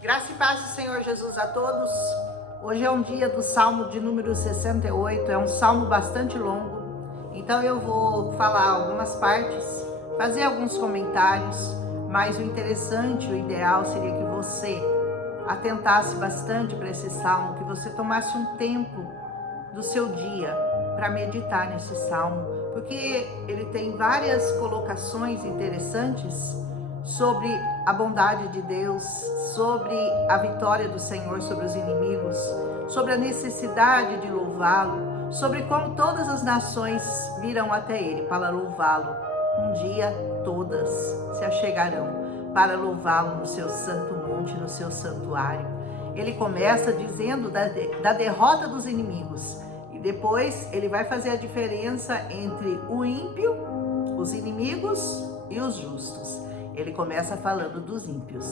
Graça e paz do Senhor Jesus a todos. Hoje é um dia do Salmo de número 68, é um salmo bastante longo, então eu vou falar algumas partes, fazer alguns comentários, mas o interessante, o ideal seria que você atentasse bastante para esse salmo, que você tomasse um tempo do seu dia para meditar nesse salmo, porque ele tem várias colocações interessantes sobre a bondade de Deus, sobre a vitória do Senhor sobre os inimigos, sobre a necessidade de louvá-lo, sobre como todas as nações virão até ele para louvá-lo. Um dia todas se achegarão para louvá-lo no seu santo monte, no seu santuário. Ele começa dizendo da derrota dos inimigos e depois ele vai fazer a diferença entre o ímpio, os inimigos e os justos. Ele começa falando dos ímpios.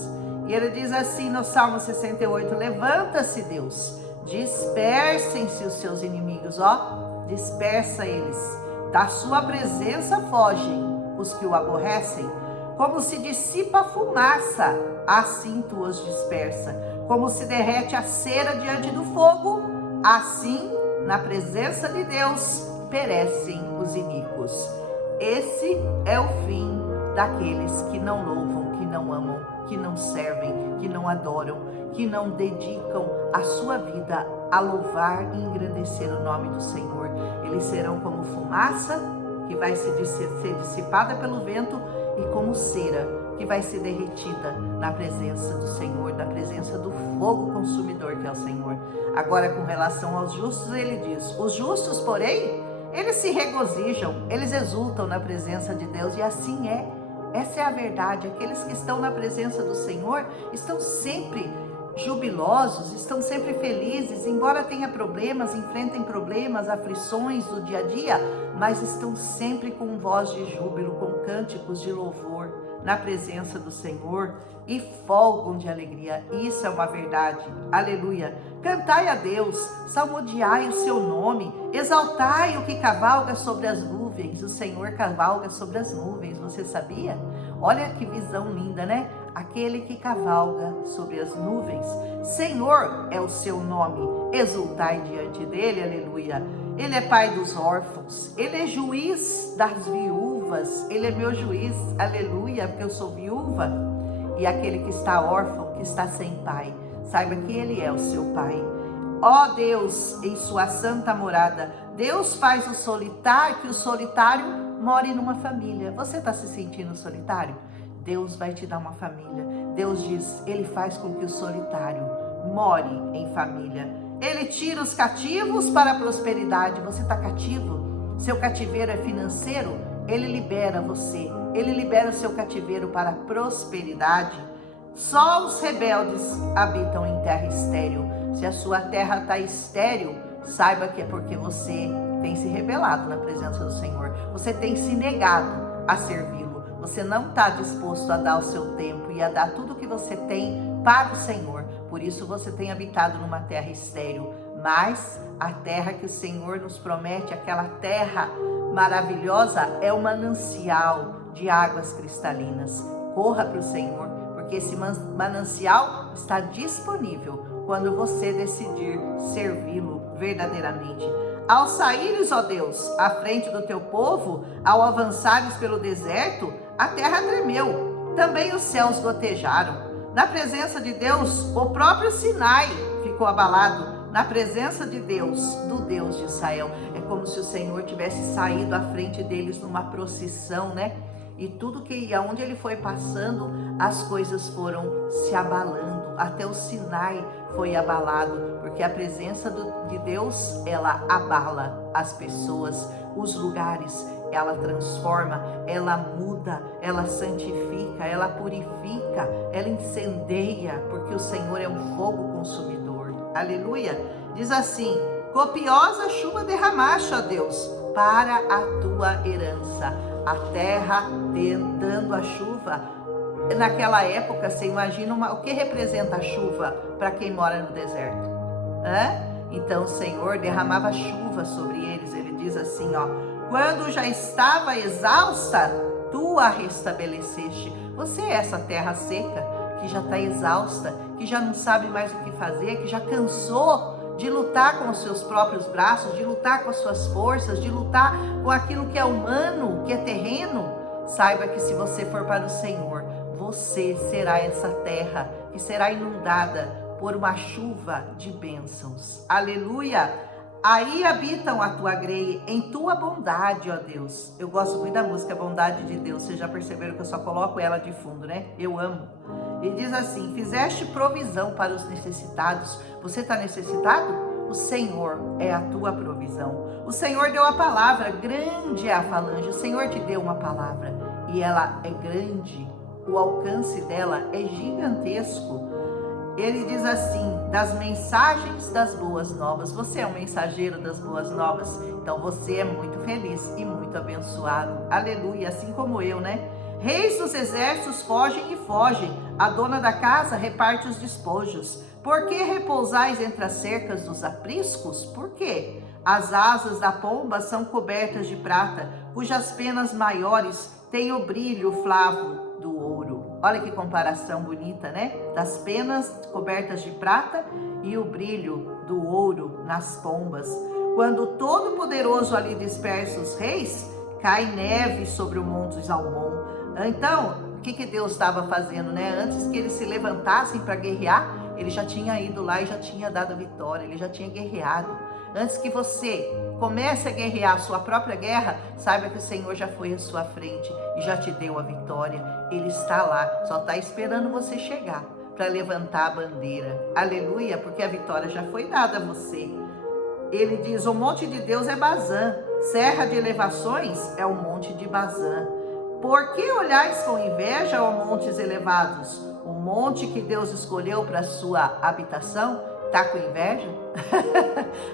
E ele diz assim no Salmo 68, levanta-se Deus, dispersem-se os seus inimigos, dispersa eles. Da sua presença fogem os que o aborrecem. Como se dissipa a fumaça, assim tu os dispersa. Como se derrete a cera diante do fogo, assim na presença de Deus perecem os iníquos. Esse é o fim daqueles que não louvam, que não amam, que não servem, que não adoram, que não dedicam a sua vida a louvar e engrandecer o nome do Senhor. Eles serão como fumaça que vai ser dissipada pelo vento e como cera que vai ser derretida na presença do Senhor, na presença do fogo consumidor que é o Senhor. Agora, com relação aos justos, ele diz, os justos, porém, eles se regozijam, eles exultam na presença de Deus, e assim é. Essa é a verdade. Aqueles que estão na presença do Senhor estão sempre jubilosos, estão sempre felizes, embora tenha problemas, enfrentem problemas, aflições do dia a dia, mas estão sempre com voz de júbilo, com cânticos de louvor na presença do Senhor e folgam de alegria. Isso é uma verdade. Aleluia. Cantai a Deus, salmodiai o seu nome, exaltai o que cavalga sobre as nuvens. O Senhor cavalga sobre as nuvens, você sabia? Olha que visão linda, né? Aquele que cavalga sobre as nuvens. Senhor é o seu nome, exultai diante dele, aleluia. Ele é pai dos órfãos, ele é juiz das viúvas, ele é meu juiz, aleluia, porque eu sou viúva. E aquele que está órfão, que está sem pai, saiba que ele é o seu pai. Ó Deus, em sua santa morada, Deus faz o solitário, que o solitário more numa família. Você está se sentindo solitário? Deus vai te dar uma família. Deus diz, ele faz com que o solitário more em família. Ele tira os cativos para a prosperidade. Você está cativo? Seu cativeiro é financeiro? Ele libera você. Ele libera o seu cativeiro para a prosperidade. Só os rebeldes habitam em terra estéril. Se a sua terra está estéril, saiba que é porque você tem se rebelado na presença do Senhor. Você tem se negado a servi-lo. Você não está disposto a dar o seu tempo e a dar tudo o que você tem para o Senhor. Por isso você tem habitado numa terra estéril. Mas a terra que o Senhor nos promete, aquela terra maravilhosa, é um manancial de águas cristalinas. Corra para o Senhor, porque esse manancial está disponível quando você decidir servi-lo verdadeiramente. Ao saíres, ó Deus, à frente do teu povo, ao avançares pelo deserto, a terra tremeu, também os céus gotejaram. Na presença de Deus, o próprio Sinai ficou abalado. Na presença de Deus, do Deus de Israel. É como se o Senhor tivesse saído à frente deles numa procissão, né? E tudo que aonde ele foi passando, as coisas foram se abalando. Até o Sinai foi abalado, porque a presença de Deus, ela abala as pessoas, os lugares, ela transforma, ela muda, ela santifica, ela purifica, ela incendeia, porque o Senhor é um fogo consumidor. Aleluia. Diz assim, copiosa chuva derramaste, ó Deus, para a tua herança. A terra dando a chuva. Naquela época, você imagina o que representa a chuva para quem mora no deserto? Então o Senhor derramava chuva sobre eles. Ele diz assim, quando já estava exausta, tu a restabeleceste. Você é essa terra seca que já está exausta, que já não sabe mais o que fazer, que já cansou de lutar com os seus próprios braços, de lutar com as suas forças, de lutar com aquilo que é humano, que é terreno, saiba que se você for para o Senhor, você será essa terra que será inundada por uma chuva de bênçãos. Aleluia! Aí habitam a tua grei em tua bondade, ó Deus. Eu gosto muito da música Bondade de Deus. Vocês já perceberam que eu só coloco ela de fundo, né? Eu amo. E diz assim: fizeste provisão para os necessitados. Você está necessitado? O Senhor é a tua provisão. O Senhor deu a palavra, grande é a falange. O Senhor te deu uma palavra e ela é grande. O alcance dela é gigantesco. Ele diz assim: das mensagens das boas novas. Você é um mensageiro das boas novas, então você é muito feliz e muito abençoado. Aleluia, assim como eu, né? Reis dos exércitos fogem e fogem, a dona da casa reparte os despojos. Por que repousais entre as cercas dos apriscos? Por quê? As asas da pomba são cobertas de prata, cujas penas maiores têm o brilho flavo do ouro. Olha que comparação bonita, né? Das penas cobertas de prata e o brilho do ouro nas pombas. Quando o Todo-Poderoso ali dispersa os reis, cai neve sobre o monte Zalmon. Então, o que Deus estava fazendo, né? Antes que eles se levantassem para guerrear, ele já tinha ido lá e já tinha dado a vitória, ele já tinha guerreado. Antes que você comece a guerrear a sua própria guerra, saiba que o Senhor já foi à sua frente e já te deu a vitória. Ele está lá, só está esperando você chegar para levantar a bandeira. Aleluia, porque a vitória já foi dada a você. Ele diz: o monte de Deus é Bazã, serra de elevações é o monte de Bazã. Por que olhais com inveja, ó montes elevados? O monte que Deus escolheu para sua habitação, está com inveja?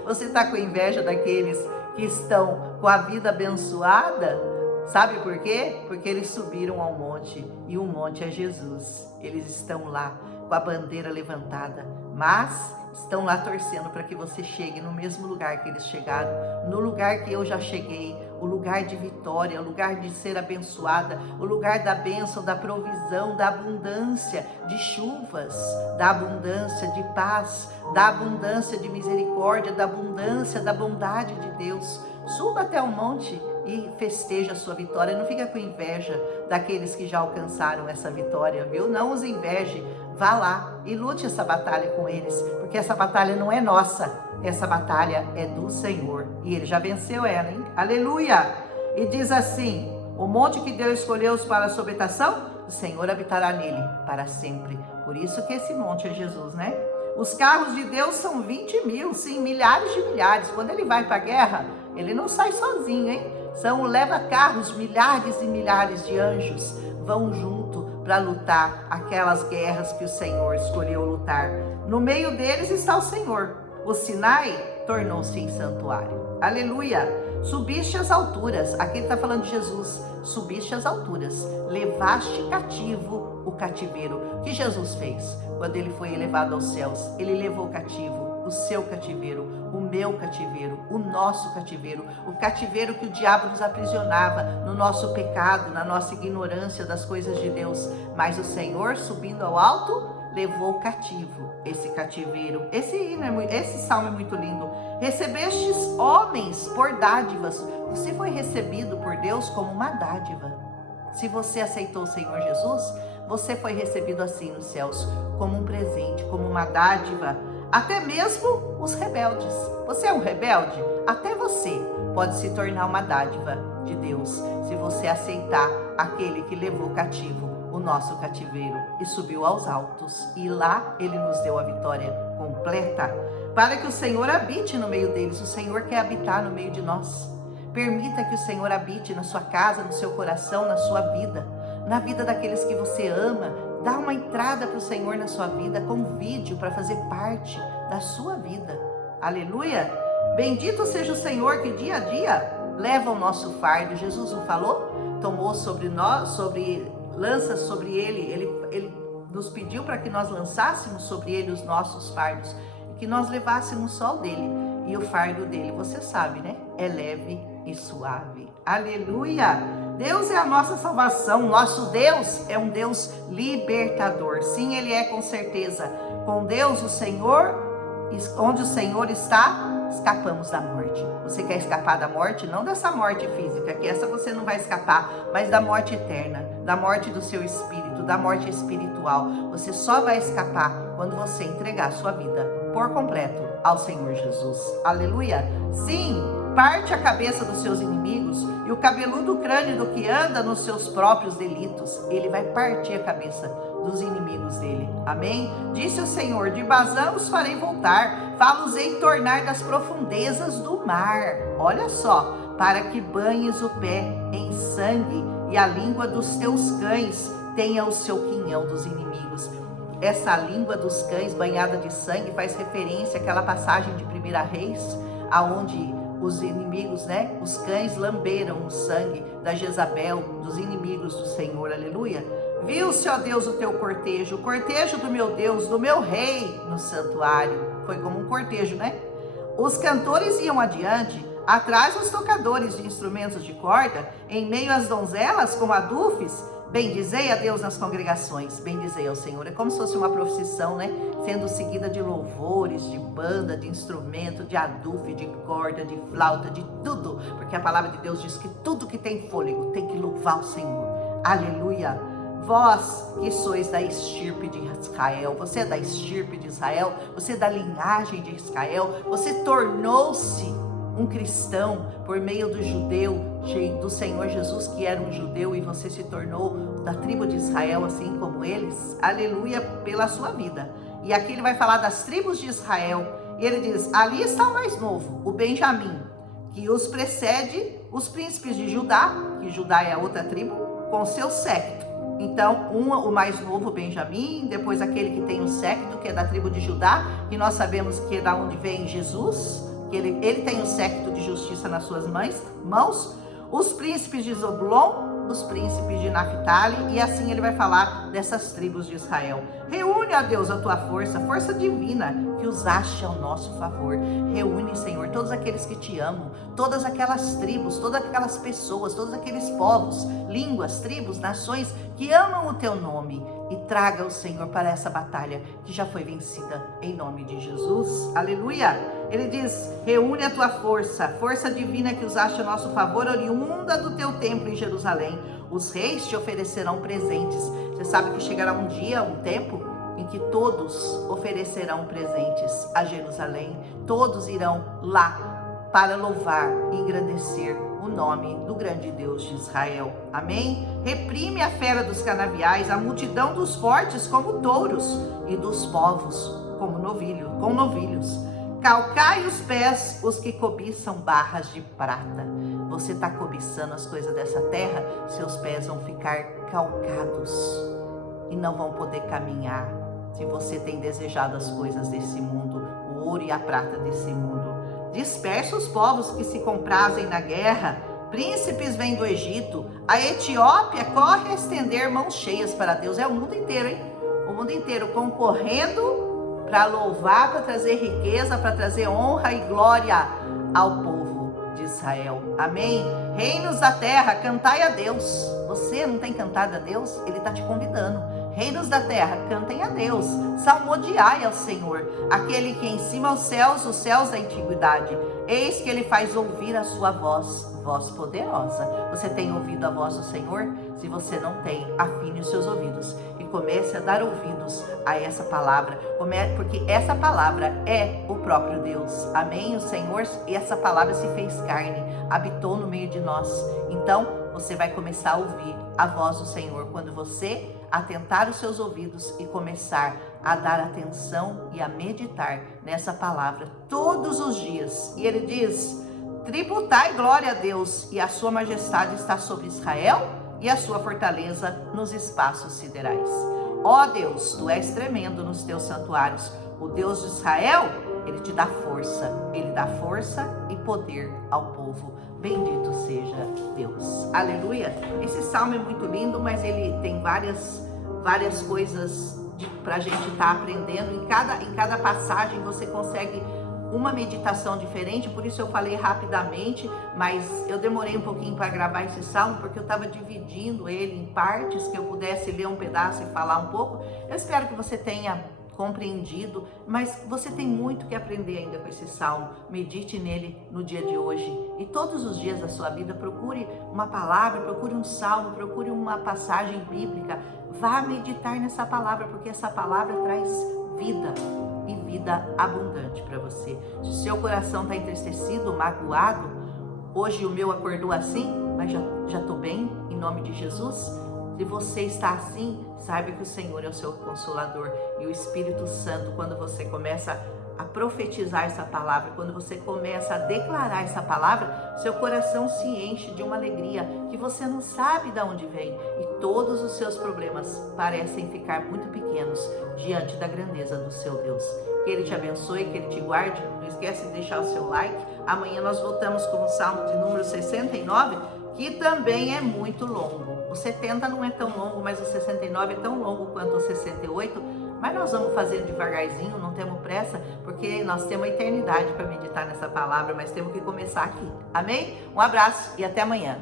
Você está com inveja daqueles que estão com a vida abençoada? Sabe por quê? Porque eles subiram ao monte, e o monte é Jesus. Eles estão lá com a bandeira levantada, mas estão lá torcendo para que você chegue no mesmo lugar que eles chegaram, no lugar que eu já cheguei, o lugar de vitória, o lugar de ser abençoada, o lugar da bênção, da provisão, da abundância de chuvas, da abundância de paz, da abundância de misericórdia, da abundância da bondade de Deus. Suba até o monte e festeja a sua vitória. Não fica com inveja daqueles que já alcançaram essa vitória, viu? Não os inveje. Vá lá e lute essa batalha com eles, porque essa batalha não é nossa, essa batalha é do Senhor, e Ele já venceu ela, hein? Aleluia! E diz assim: o monte que Deus escolheu para a sua habitação, o Senhor habitará nele para sempre. Por isso que esse monte é Jesus, né? Os carros de Deus são 20 mil, sim, milhares de milhares. Quando Ele vai para a guerra, Ele não sai sozinho, hein? São leva-carros, milhares e milhares de anjos vão junto para lutar aquelas guerras que o Senhor escolheu lutar. No meio deles está o Senhor. O Sinai tornou-se em santuário. Aleluia! Subiste às alturas. Aqui ele está falando de Jesus. Subiste às alturas. Levaste cativo o cativeiro. O que Jesus fez quando ele foi elevado aos céus? Ele levou cativo o seu cativeiro, o meu cativeiro, o nosso cativeiro, o cativeiro que o diabo nos aprisionava no nosso pecado, na nossa ignorância das coisas de Deus. Mas o Senhor, subindo ao alto, levou cativo esse cativeiro. Esse salmo é muito lindo. Recebestes homens por dádivas. Você foi recebido por Deus como uma dádiva. Se você aceitou o Senhor Jesus, você foi recebido assim nos céus, como um presente, como uma dádiva. Até mesmo os rebeldes. Você é um rebelde? Até você pode se tornar uma dádiva de Deus, se você aceitar aquele que levou cativo o nosso cativeiro e subiu aos altos. E lá Ele nos deu a vitória completa, para que o Senhor habite no meio deles. O Senhor quer habitar no meio de nós. Permita que o Senhor habite na sua casa, no seu coração, na sua vida, na vida daqueles que você ama. Dá uma entrada para o Senhor na sua vida, convide-o para fazer parte da sua vida. Aleluia! Bendito seja o Senhor que dia a dia leva o nosso fardo. Jesus não falou? Tomou sobre nós, lança sobre ele nos pediu para que nós lançássemos sobre ele os nossos fardos, e que nós levássemos só o dele. E o fardo dele, você sabe, né? É leve e suave. Aleluia! Deus é a nossa salvação. Nosso Deus é um Deus libertador. Sim, Ele é com certeza. Com Deus, o Senhor, onde o Senhor está, escapamos da morte. Você quer escapar da morte? Não dessa morte física, que essa você não vai escapar, mas da morte eterna, da morte do seu espírito, da morte espiritual. Você só vai escapar quando você entregar a sua vida por completo ao Senhor Jesus. Aleluia! Sim, parte a cabeça dos seus inimigos e o cabeludo crânio do que anda nos seus próprios delitos. Ele vai partir a cabeça dos inimigos dele. Amém? Disse o Senhor: de Bazã os farei voltar, fá-los-ei tornar das profundezas do mar. Olha só, para que banhes o pé em sangue e a língua dos teus cães tenha o seu quinhão dos inimigos. Essa língua dos cães banhada de sangue faz referência àquela passagem de 1 Reis, aonde os inimigos, os cães lamberam o sangue da Jezabel, dos inimigos do Senhor. Aleluia! Viu-se, ó Deus, o teu cortejo, o cortejo do meu Deus, do meu rei no santuário. Foi como um cortejo, Os cantores iam adiante, atrás os tocadores de instrumentos de corda, em meio às donzelas como adufes. Bendizei a Deus nas congregações, bendizei ao Senhor. É como se fosse uma procissão, sendo seguida de louvores, de banda, de instrumento, de adufe, de corda, de flauta, de tudo. Porque a palavra de Deus diz que tudo que tem fôlego tem que louvar o Senhor. Aleluia! Vós que sois da estirpe de Israel, você é da estirpe de Israel, você é da linhagem de Israel, você tornou-se um cristão por meio do do Senhor Jesus, que era um judeu, e você se tornou da tribo de Israel, assim como eles. Aleluia, pela sua vida. E aqui ele vai falar das tribos de Israel, e ele diz: ali está o mais novo, o Benjamim, que os precede os príncipes de Judá, que Judá é a outra tribo, com seu séquito. Então, o mais novo, Benjamim, depois aquele que tem o séquito, que é da tribo de Judá, que nós sabemos que é da onde vem Jesus, que ele tem o séquito de justiça nas suas mãos, os príncipes de Zebulon, os príncipes de Naphtali, e assim ele vai falar dessas tribos de Israel. Reúne, ó Deus, a tua força, força divina, que usaste ao nosso favor. Reúne, Senhor, todos aqueles que te amam, todas aquelas tribos, todas aquelas pessoas, todos aqueles povos, línguas, tribos, nações que amam o teu nome, e traga o Senhor para essa batalha que já foi vencida, em nome de Jesus. Aleluia! Ele diz: reúne a tua força, força divina que usaste a nosso favor, oriunda do teu templo em Jerusalém. Os reis te oferecerão presentes. Você sabe que chegará um dia, um tempo, em que todos oferecerão presentes a Jerusalém. Todos irão lá para louvar e engrandecer o nome do grande Deus de Israel. Amém? Reprime a fera dos canaviais, a multidão dos fortes como touros, e dos povos como novilhos. Calcai os pés os que cobiçam barras de prata. Você está cobiçando as coisas dessa terra, seus pés vão ficar calcados e não vão poder caminhar. Se você tem desejado as coisas desse mundo, o ouro e a prata desse mundo. Dispersa os povos que se comprazem na guerra. Príncipes vêm do Egito. A Etiópia corre a estender mãos cheias para Deus. É o mundo inteiro, O mundo inteiro concorrendo para louvar, para trazer riqueza, para trazer honra e glória ao povo de Israel. Amém? Reinos da terra, cantai a Deus. Você não tem cantado a Deus? Ele está te convidando. Reinos da terra, cantem a Deus. Salmodiai ao Senhor, aquele que em cima os céus da antiguidade. Eis que ele faz ouvir a sua voz poderosa. Você tem ouvido a voz do Senhor? Se você não tem, afine os seus ouvidos e comece a dar ouvidos a essa palavra, porque essa palavra é o próprio Deus. Amém? O Senhor, e essa palavra se fez carne, habitou no meio de nós. Então, você vai começar a ouvir a voz do Senhor quando você atentar os seus ouvidos e começar a dar atenção e a meditar nessa palavra todos os dias. E ele diz: tributai glória a Deus, e a sua majestade está sobre Israel, e a sua fortaleza nos espaços siderais. Ó Deus, tu és tremendo nos teus santuários. O Deus de Israel, ele te dá força. Ele dá força e poder ao povo. Bendito seja Deus. Aleluia. Esse salmo é muito lindo, mas ele tem várias coisas para a gente estar aprendendo. Em cada passagem você consegue uma meditação diferente, por isso eu falei rapidamente, mas eu demorei um pouquinho para gravar esse salmo, porque eu estava dividindo ele em partes, que eu pudesse ler um pedaço e falar um pouco. Eu espero que você tenha compreendido, mas você tem muito que aprender ainda com esse salmo. Medite nele no dia de hoje e todos os dias da sua vida. Procure uma palavra, procure um salmo, procure uma passagem bíblica. Vá meditar nessa palavra, porque essa palavra traz vida e vida abundante para você. Se o seu coração está entristecido, magoado, hoje o meu acordou assim, mas já estou bem, em nome de Jesus. Se você está assim, saiba que o Senhor é o seu consolador e o Espírito Santo, quando você começa a profetizar essa palavra, quando você começa a declarar essa palavra, seu coração se enche de uma alegria que você não sabe de onde vem e todos os seus problemas parecem ficar muito pequenos diante da grandeza do seu Deus. Que Ele te abençoe, que Ele te guarde. Não esquece de deixar o seu like. Amanhã nós voltamos com o Salmo de número 69, que também é muito longo. O 70 não é tão longo, mas o 69 é tão longo quanto o 68. Mas nós vamos fazer devagarzinho, não temos pressa, porque nós temos a eternidade para meditar nessa palavra, mas temos que começar aqui. Amém? Um abraço e até amanhã.